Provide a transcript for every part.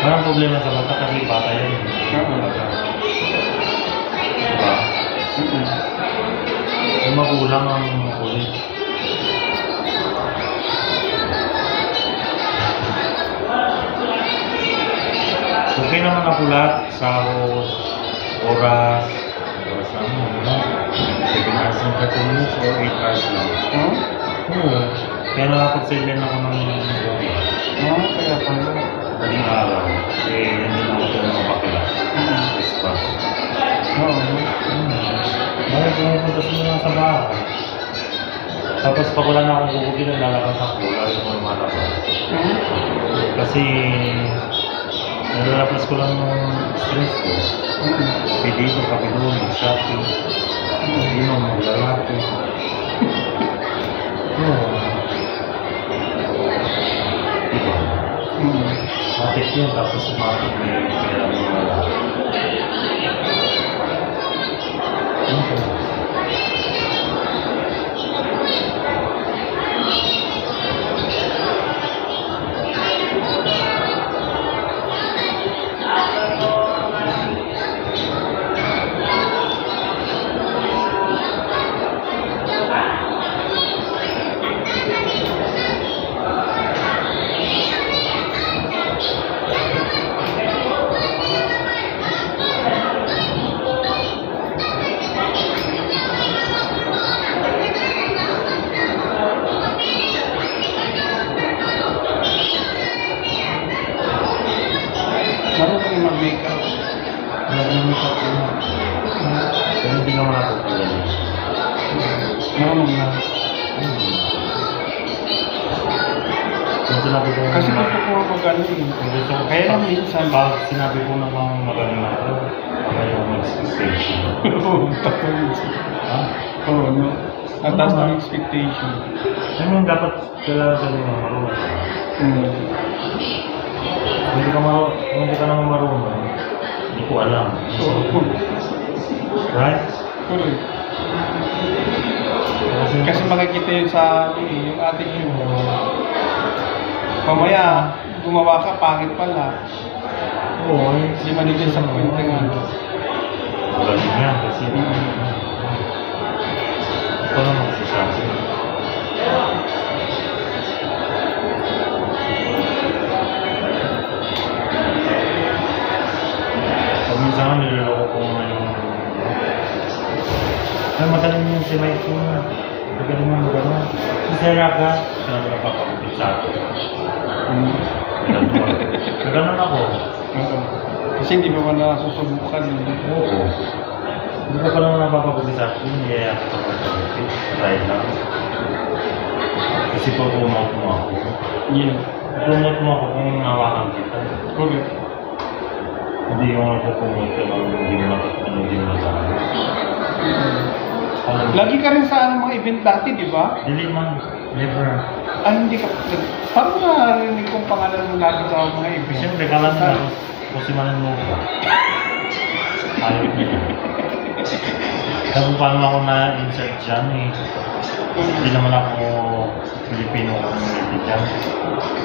Walang problema sa mata kasi bata yan. Diba? Yung magulang ang makulit. Okay naman ako lahat. Sahod, oras na ano, 7 hours and 30 minutes or 8 hours lang. Oo. Kaya nakapag-sideline ako ng gabi. Kaya pala. Daling araw. Hindi na ako ito mapakila. Yes pa. Bakit pumupunta sila sa bahay? Tapos pag wala na akong kukukilan, lalakas ako. Lalo ko lumalabas. Kasi nalalapas ko lang yung stress ko. Kapi dito, kapi doon, mag-shopping. Inom, maglalaki. Diba? Matik yun, tapos matik may pera mo wala. Marunong yung mag-makeup. Marunong sa puno. Pero hindi naman ako kagaling. Marunong na. Sinabi ko Kasi gusto ko magaling. gusto ko Kaya lang minsan. pag sinabi ko namang magaling ako, ayaw mag-station. Ha? Oo, no? At taas ng expectation. Ano yung dapat kailangan galing ng marunong? Kung hindi ka naman marunong, hindi ko alam. Right? Correct. Kasi makikita yun sa yung ating yun. Pamaya, gumawa ka, pangit pala. Oo, Hindi manigil sa kwenta nga. magaling yan kasi ito na magsasabi. Pag minsan nga niloloko ko na yung ay magaling yung si Mike ko na magaling yung gano'n. Si Seraka, siya na napapakupit sa akin. Gano'n ako. Kasi hindi mo na susubukan. Oo. Hindi ka pala napapakupit sa akin, hindi ako sa pagpapakupit. Try lang. Kasi pag pumout mo ako, Yeah. pumout mo ako kung nawakan kita. Correct. Hindi yung magpupunod ka lang hindi mo nasabi. Lagi ka rin sa mga event dati, di ba? Dili man, never. Ay, hindi ka. Parang narinig kong pangalan mo lagi sa mga event. Siyempre, kalan na ako kung si Manan mo ba? Ayaw niya. Kaya paano ako na-insert dyan eh. Hindi naman ako Filipino community dyan.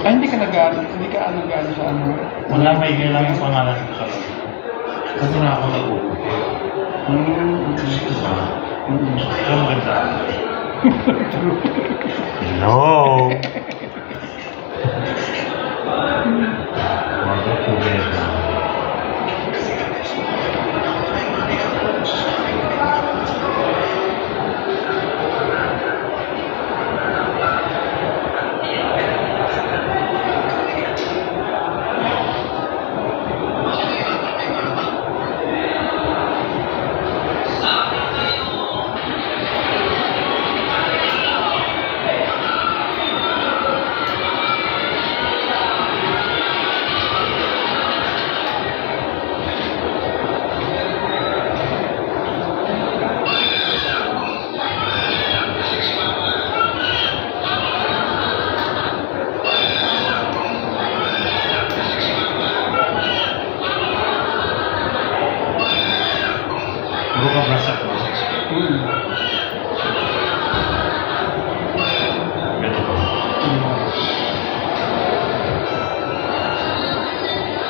Ay, hindi ka nag-ano sa ano. Wala, may kailangan yung pangalan ko talaga. Kasi nga ako nag-upo. Diba? Pero maganda. Hello! Maganda.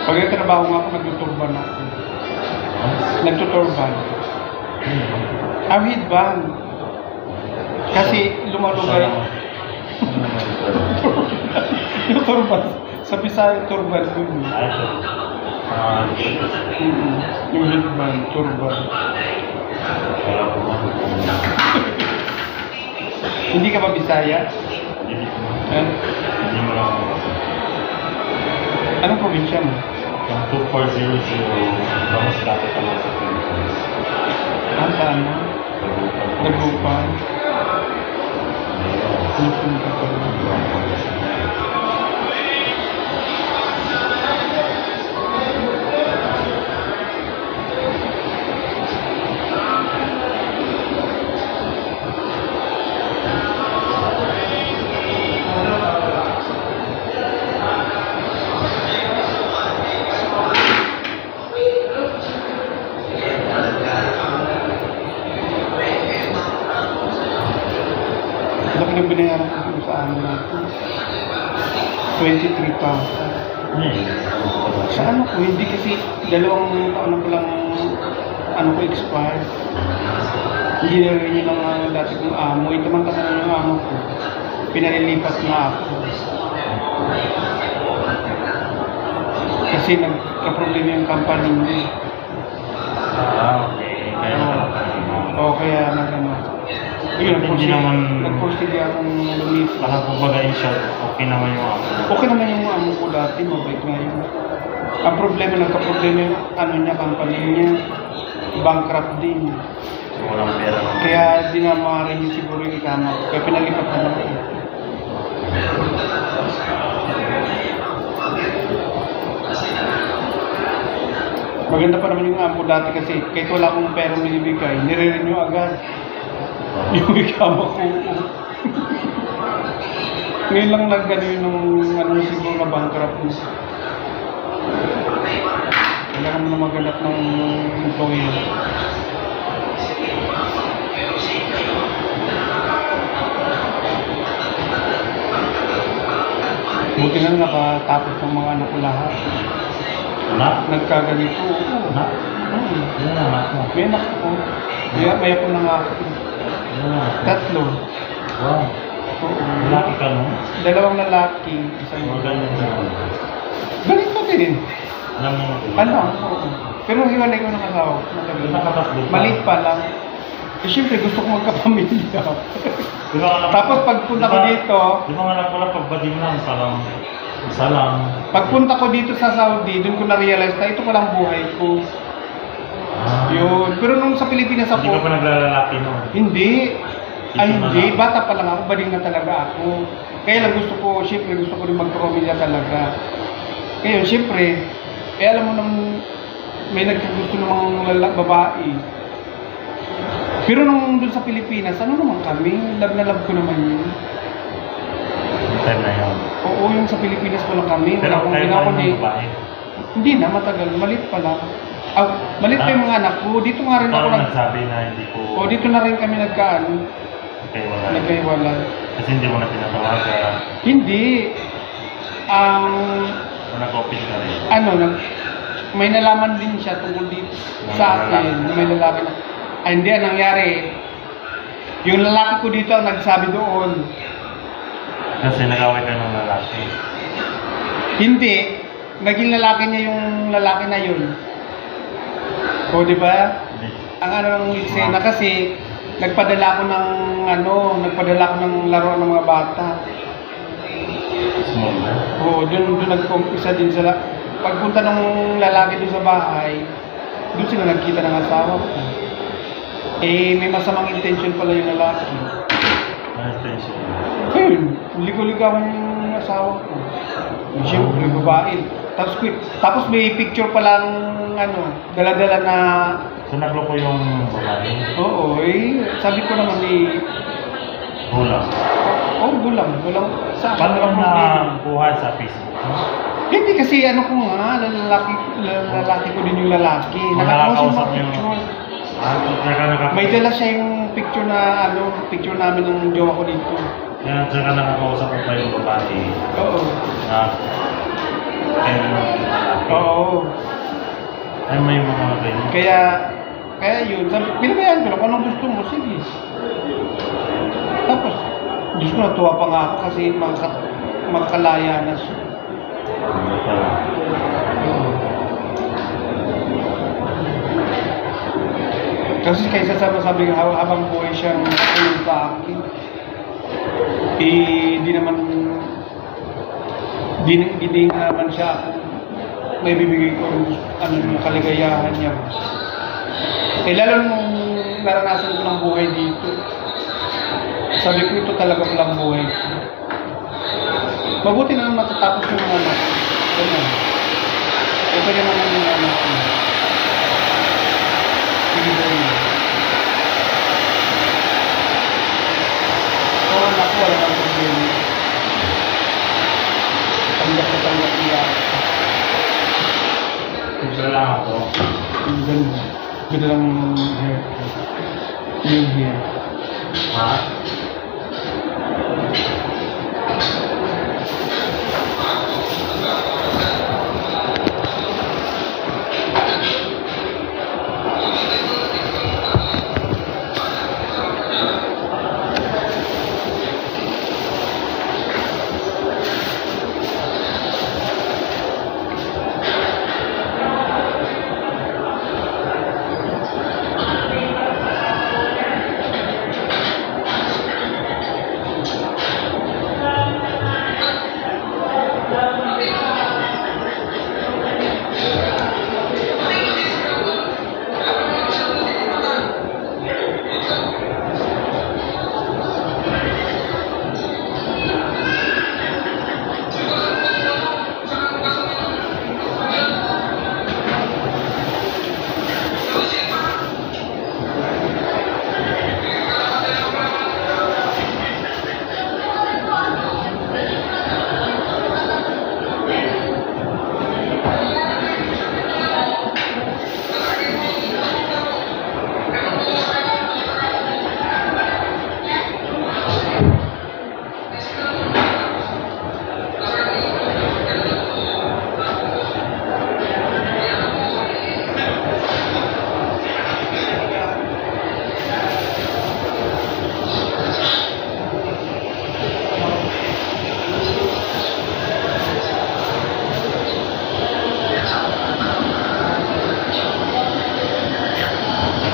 Pag nagtrabaho nga ako, nagtuturban ako. Nagtuturban. Awid ban. Kasi lumalugay. Yung turban. Sa Bisaya, turban dun. Ay, ito. Yung headband, turban. Wala ko man. Hindi ka ba Bisaya? Hindi mo lang ako. Anong probinsya mo? Yung 2400, vamos dati ka lang sa Pilipinas. Saan mo? Nagbupan. Luzon ka pala. Laki ng binayaran ko dun sa ano natin. 23,000. Sa ano ko, hindi kasi 2 taon na palang ano ko expired. Hindi na rin yun ang dati kong amo. Ito man kasi ng amo ko. Pinalilipat na ako. Kasi nagka-problema yung company niya. Okay. Kaya nakakalimutan. Oo, kaya nag-ano. Yun, Hindi naman- nag-proceed akong lumipat. Baka kumbaga in short, okay naman yung ako. Okay naman yung amo ko dati, mabait nga yun. Ang problema, nagka-problema yung ano niya, company niya. Bankrupt din. Walang pera. Kaya dinama rin yung siguro yung ikama ko. Kaya pinalipat na lang ako. Maganda pa naman yung amo dati kasi kahit wala akong pera binibigay, nire-renew agad. Yung ikama ko. Ngayon lang nag-ano nung ano siguro na bankrupt niya. Kailangan mo na maghanap ng employee. Buti na nakatapos ng mga anak ko lahat. Anak? Nagkaganito. Oo. Anak? Yan ang anak mo. May anak ko. May ako na nga ako. Yan ang anak mo. 3. Wow. Oo. Laki ka no? 2 lalaki. Isang Mga ganyan na. ganito din. Alam mo na. Ano? Oo. Pero hiwalay ko ng asawa ko. Nakatatlo pa. Maliit pa lang. Eh, siyempre gusto ko magkapamilya. Di ba anak- Tapos pagpunta ko di ba- dito, Di ba nga anak ko lang pagbating lang, parang isa lang. pagpunta ko dito sa Saudi, doon ko na-realize na ito palang buhay ko. Yun. Pero nung sa Pilipinas Hindi ka ako, pa naglalaki no? hindi. Ay, Dito na hindi. lang. Bata pa lang ako, bading na talaga ako. Kaya lang gusto ko, siyempre gusto ko rin magpamilya talaga. Kaya siyempre, alam mo nang may nagkagusto namang babae. Pero nung doon sa Pilipinas, ano naman kami? Love na love ko naman yun. Yung time na yun. Oo, yung sa Pilipinas pa lang kami. Pero Wala akong kayo ginawa pa rin kundi. ng babae. Hindi na, matagal. Malit pa lang. Malit pa yung mga anak ko. Dito nga rin ako Parang nag... nagsabi na hindi ko O, dito na rin kami nagkaano. wala. Nagkahiwalay. Kasi hindi mo na tinatawagan. Hindi. Ang... O nag-open ka rin. may nalaman din siya tungkol dito sa akin. May lalaki na... Ay, hindi. Ang nangyari, yung lalaki ko dito ang nagsabi doon. Kasi nag-away ka ng lalaki. Hindi. Naging lalaki niya yung lalaki na yun. O, di ba? Hindi. Ang ano ng eksena kasi nagpadala ko ng laruan ng mga bata. Small na. Oo, doon nag-umpisa din sila. Pagpunta ng lalaki doon sa bahay, doon sila nagkita ng asawa ko. Eh, may masamang intention pala yung lalaki. Ano station? Ayun, ligaw-ligawan yung asawa ko. Siyempre, babae. Tapos may picture palang dala-dala na... So nagloko yung babae. Oo, sabi ko naman Kulang. gulang. Sa Paano walang lang problema. nakuha sa Facebook? No? Hindi kasi lalaki ko din yung lalaki. Oh, Nakakausap nakakausap mo yung- picture. Tsaka May dala siya yung picture na picture namin ng jowa ko dito. tsaka nakakausap ko pa yung babae Oo. na kaya naman yung lalaki. Oo. Ay, may mga ganyan. Kaya yun, sabi, pinabayaan ko lang kung anong gusto mo, sige. Tapos, Diyos ko, natuwa pa nga ako kasi makakalaya na siya. Ano pala? Kasi kaysa sabi nga, habang buhay siyang tulong sa akin, di naman siya ako may bibigay ko yung kaligayahan niya. Lalo nung naranasan ko ng buhay dito, sabi ko ito talaga palang buhay ko. Mabuti na naman matatapos yung mga anak. Ganyan. Ito naman yung anak ko. Sige ba yun? Oo, anak ko, wala kang problema. Tanggap niya. Isa lang ako. Yung ganda. Ganda lang hair. Yung hair. Ha?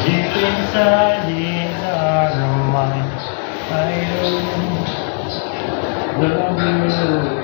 Deep inside these are of mine, I love you.